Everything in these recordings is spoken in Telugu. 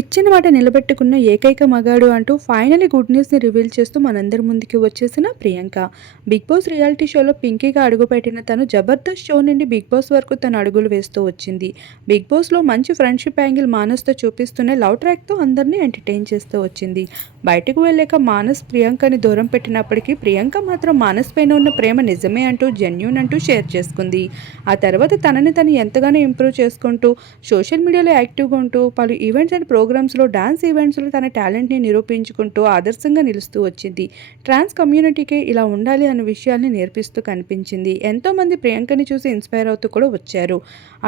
ఇచ్చిన మాట నిలబెట్టుకున్న ఏకైక మగాడు అంటూ ఫైనలీ గుడ్ న్యూస్ని రివీల్ చేస్తూ మనందరి ముందుకి వచ్చేసిన ప్రియాంక. బిగ్ బాస్ రియాలిటీ షోలో పింకీగా అడుగుపెట్టిన తను జబర్దస్త్ షో నుండి బిగ్ బాస్ వరకు తన అడుగులు వేస్తూ వచ్చింది. బిగ్ బాస్లో మంచి ఫ్రెండ్షిప్ యాంగిల్ మానస్తో చూపిస్తూనే లవ్ ట్రాక్తో అందరినీ ఎంటర్టైన్ చేస్తూ వచ్చింది. బయటకు వెళ్ళాక మానస్ ప్రియాంకని దూరం పెట్టినప్పటికీ ప్రియాంక మాత్రం మానస్ పైన ఉన్న ప్రేమ నిజమే అంటూ జెన్యూన్ అంటూ షేర్ చేసుకుంది. ఆ తర్వాత తనని తను ఎంతగానో ఇంప్రూవ్ చేసుకుంటూ సోషల్ మీడియాలో యాక్టివ్గా ఉంటూ పలు ఈవెంట్స్ అండ్ ప్రోగ్రామ్స్లో డాన్స్ ఈవెంట్స్లో తన టాలెంట్ని నిరూపించుకుంటూ ఆదర్శంగా నిలుస్తూ వచ్చింది. ట్రాన్స్ కమ్యూనిటీకి ఇలా ఉండాలి అనే విషయాల్ని నేర్పిస్తూ కనిపించింది. ఎంతోమంది ప్రియాంకని చూసి ఇన్స్పైర్ అవుతూ కూడా వచ్చారు.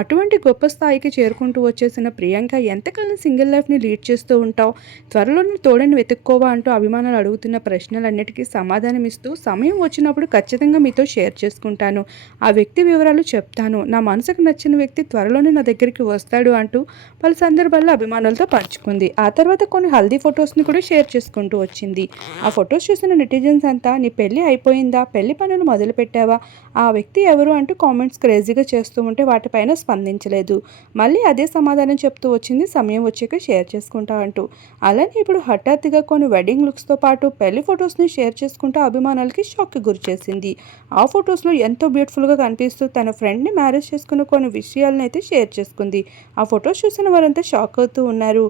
అటువంటి గొప్ప స్థాయికి చేరుకుంటూ వచ్చేసిన ప్రియాంక ఎంతకాలం సింగిల్ లైఫ్ని లీడ్ చేస్తూ ఉంటావు, త్వరలోనే తోడని వెతుక్కోవా అంటూ అభిమానులు అడుగుతున్న ప్రశ్నలన్నిటికీ సమాధానం ఇస్తూ సమయం వచ్చినప్పుడు ఖచ్చితంగా మీతో షేర్ చేసుకుంటాను, ఆ వ్యక్తి వివరాలు చెప్తాను, నా మనసుకు నచ్చిన వ్యక్తి త్వరలోనే నా దగ్గరికి వస్తాడు అంటూ పలు సందర్భాల్లో అభిమానులతో పంచుకుంది. ఆ తర్వాత కొన్ని హల్దీ ఫొటోస్ని కూడా షేర్ చేసుకుంటూ వచ్చింది. ఆ ఫొటోస్ చూసిన నెటిజన్స్ అంతా నీ పెళ్ళి అయిపోయిందా, పెళ్లి పనులు మొదలు పెట్టావా, ఆ వ్యక్తి ఎవరు అంటూ కామెంట్స్ క్రేజీగా చేస్తూ ఉంటే వాటిపైన స్పందించలేదు. మళ్ళీ అదే సమాధానం చెప్తూ వచ్చింది, సమయం వచ్చాక షేర్ చేసుకుంటా అంటూ. అలానే ఇప్పుడు హఠాత్తుగా కొన్ని వెడ్డింగ్ లుక్స్తో పాటు పెళ్లి ఫొటోస్ని షేర్ చేసుకుంటూ అభిమానులకి షాక్కి గురి చేసింది. ఆ ఫొటోస్లో ఎంతో బ్యూటిఫుల్గా కనిపిస్తూ తన ఫ్రెండ్ని మ్యారేజ్ చేసుకున్న కొన్ని విషయాలను అయితే షేర్ చేసుకుంది. ఆ ఫొటోస్ చూసిన వారంతా షాక్ అవుతూ ఉన్నారు.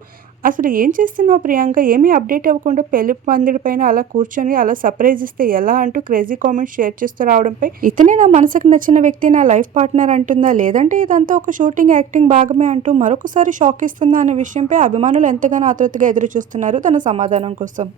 అసలు ఏం చేస్తున్నావు ప్రియాంక, ఏమీ అప్డేట్ అవ్వకుండా పెళ్లి పందిడి పైన అలా కూర్చొని అలా సర్ప్రైజ్ ఇస్తే ఎలా అంటూ క్రేజీ కామెంట్స్ షేర్ చేస్తూ రావడంపై ఇతనే నా మనసుకు నచ్చిన వ్యక్తి, నా లైఫ్ పార్ట్నర్ అంటుందా, లేదంటే ఇదంతా ఒక షూటింగ్ యాక్టింగ్ భాగమే అంటూ మరొకసారి షాక్ ఇస్తుందా అనే విషయంపై అభిమానులు ఎంతగానో ఆతృతగా ఎదురు చూస్తున్నారు తన సమాధానం కోసం.